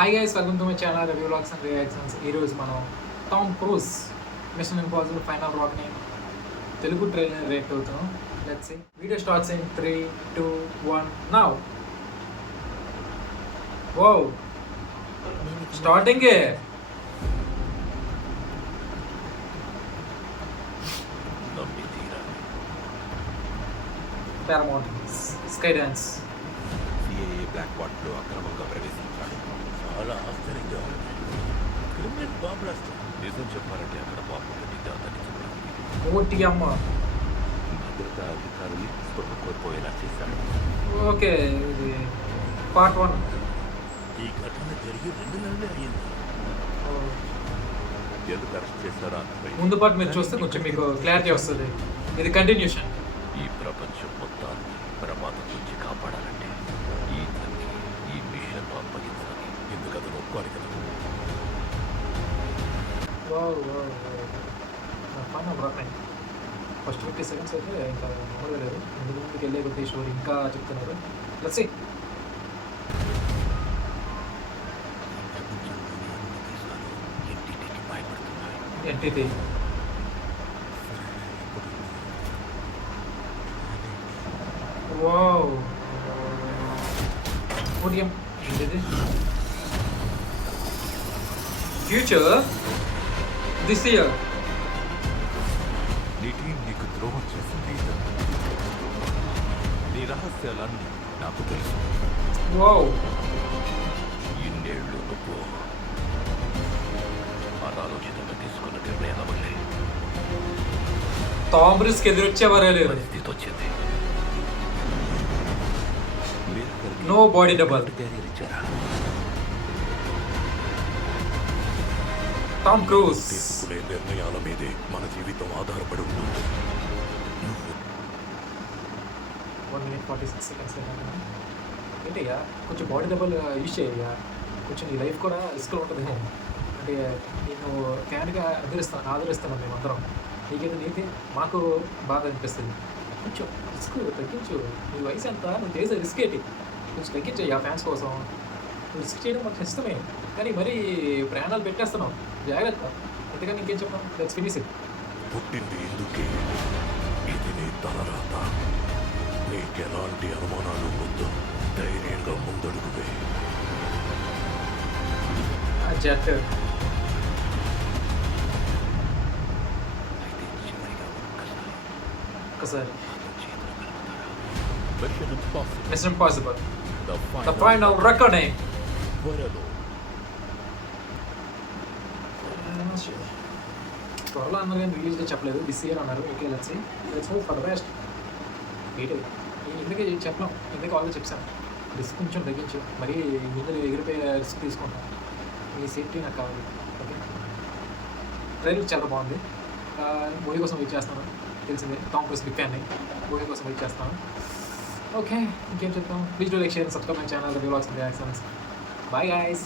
Hi guys, welcome to my channel review vlogs and reactions. ఈరోజు మనం Tom Cruise Mission Impossible final వాక్ని Telugu trailer react అవుతున్నాం. Let's see. Video starts in 3, 2, 1 now. Whoa starting Paramount sky dance. CIA black వాటర్లో అక్రమంగా ప్రవేశించాడు. చాలా ఆశ్చర్యంగా ఉంది. Criminal bomb blast. నిజం చెప్పాలంటే అక్కడ బాంబు పెట్టింది అతన్ని చెప్పడానికి. ఓటి అమ్మ. భద్రతా అధికారులు స్పృహ కోల్పోయేలా చేశాడు. ఓకే, ఇది పార్ట్ 1. ఈ ఘటన జరిగి 2 నెలలే అయ్యింది. ఎందుకు అరెస్ట్ చేశారో అర్థమైంది. ముందు పార్ట్ మీరు చూస్తే కొంచెం మీకు క్లారిటీ వస్తుంది. ఇది కంటిన్యూషన్. ఈ ప్రపంచం మొత్తాన్ని ప్రమాదం నుంచి కాపాడాలంటే ఈతన్ని ఈ మిషన్ అప్పగించాలి. ఎందుకు అతను ఒప్పుకోవాలి కదా. ఫస్ట్ 50 సెకండ్స్ అయితే ఇంకా మామూలుగా లేదు. ముందుకు వెళ్ళే కొద్ది స్టోరీ ఇంకా చెప్తున్నారు. Let's see. ఎన్టీటీ వావ్ ఓడియం ఏంటిది? Future this year. నీ టీం నీకు ద్రోహం చేసింది. నీ రహస్యాలన్నీ నాకు తెలుసు. వావ్ ఇన్నేళ్ళు నువ్వు అనాలోచితంగా తీసుకున్న నిర్ణయాల వల్లే టామ్ బ్రూస్కి ఎదురొచ్చేవారే లేరు. పరిస్థితి వచ్చింది. No body double. క్యారియర్ ఇచ్చారా? Tom Cruise. తీసుకునే నిర్ణయాల మీదే మన జీవితం ఆధారపడి ఉంటుంది. 1 minute 46 seconds. ఏంటయ్యా, కొంచెం బాడీ డబల్ యూజ్ చేయయ్యా. కొంచెం నీ లైఫ్ కూడా రిస్క్లో ఉంటుందేమో. అంటే నేను ఫ్యాన్గా ఆదరిస్తాను మేమందరం. నీకేదో నీతి మాకు బాధ అనిపిస్తుంది. కొంచెం రిస్క్ తగ్గించు. నీ వయసు ఎంత, నువ్వు చేసే రిస్క్ ఏంటి? కొంచెం తగ్గించయ్యా ఫ్యాన్స్ కోసం. నువ్వు రిస్క్ చేయడం మాకు ఇష్టమే, కానీ మరీ ప్రయాణాలు పెట్టేస్తున్నావు. జాగ్రత్త. అందుకని ఇంకేం చెప్పాను. Let's finish it. పుట్టింది ఎందుకే? ఇది నీ తలరాత. నీకెలాంటి అనుమానాలు వద్దు. ధైర్యంగా ముందడుగువే. జట్ ఒకసారి mission impossible the final recording. త్వరలో అన్నారు కానీ రిలీజ్ డే చెప్పలేదు. దిస్ ఇయర్ అన్నారు. Okay, let's hope for the best. ఎందుకే చెప్పలేం, ఎందుకు ఆల్రెడీ చెప్పాను. రిస్క్ కొంచెం తగ్గించు. మరీ ముందు ఎగిరిపోయే రిస్క్ తీసుకుంటాం. మీ సేఫ్టీ నాకు కావాలి. ఓకే, ట్రైలర్ చాలా బాగుంది. మూవీ కోసం వెయిట్ చేస్తాను. తెలిసిందే, టామ్ క్రూజ్ బిగ్ ఫ్యాన్ని. మూవీ కోసం వెయిట్ చేస్తాను. ఓకే, ఇంకేం చెప్తాం. Please do like, share, subscribe my channel review vlogs and reactions. Bye guys.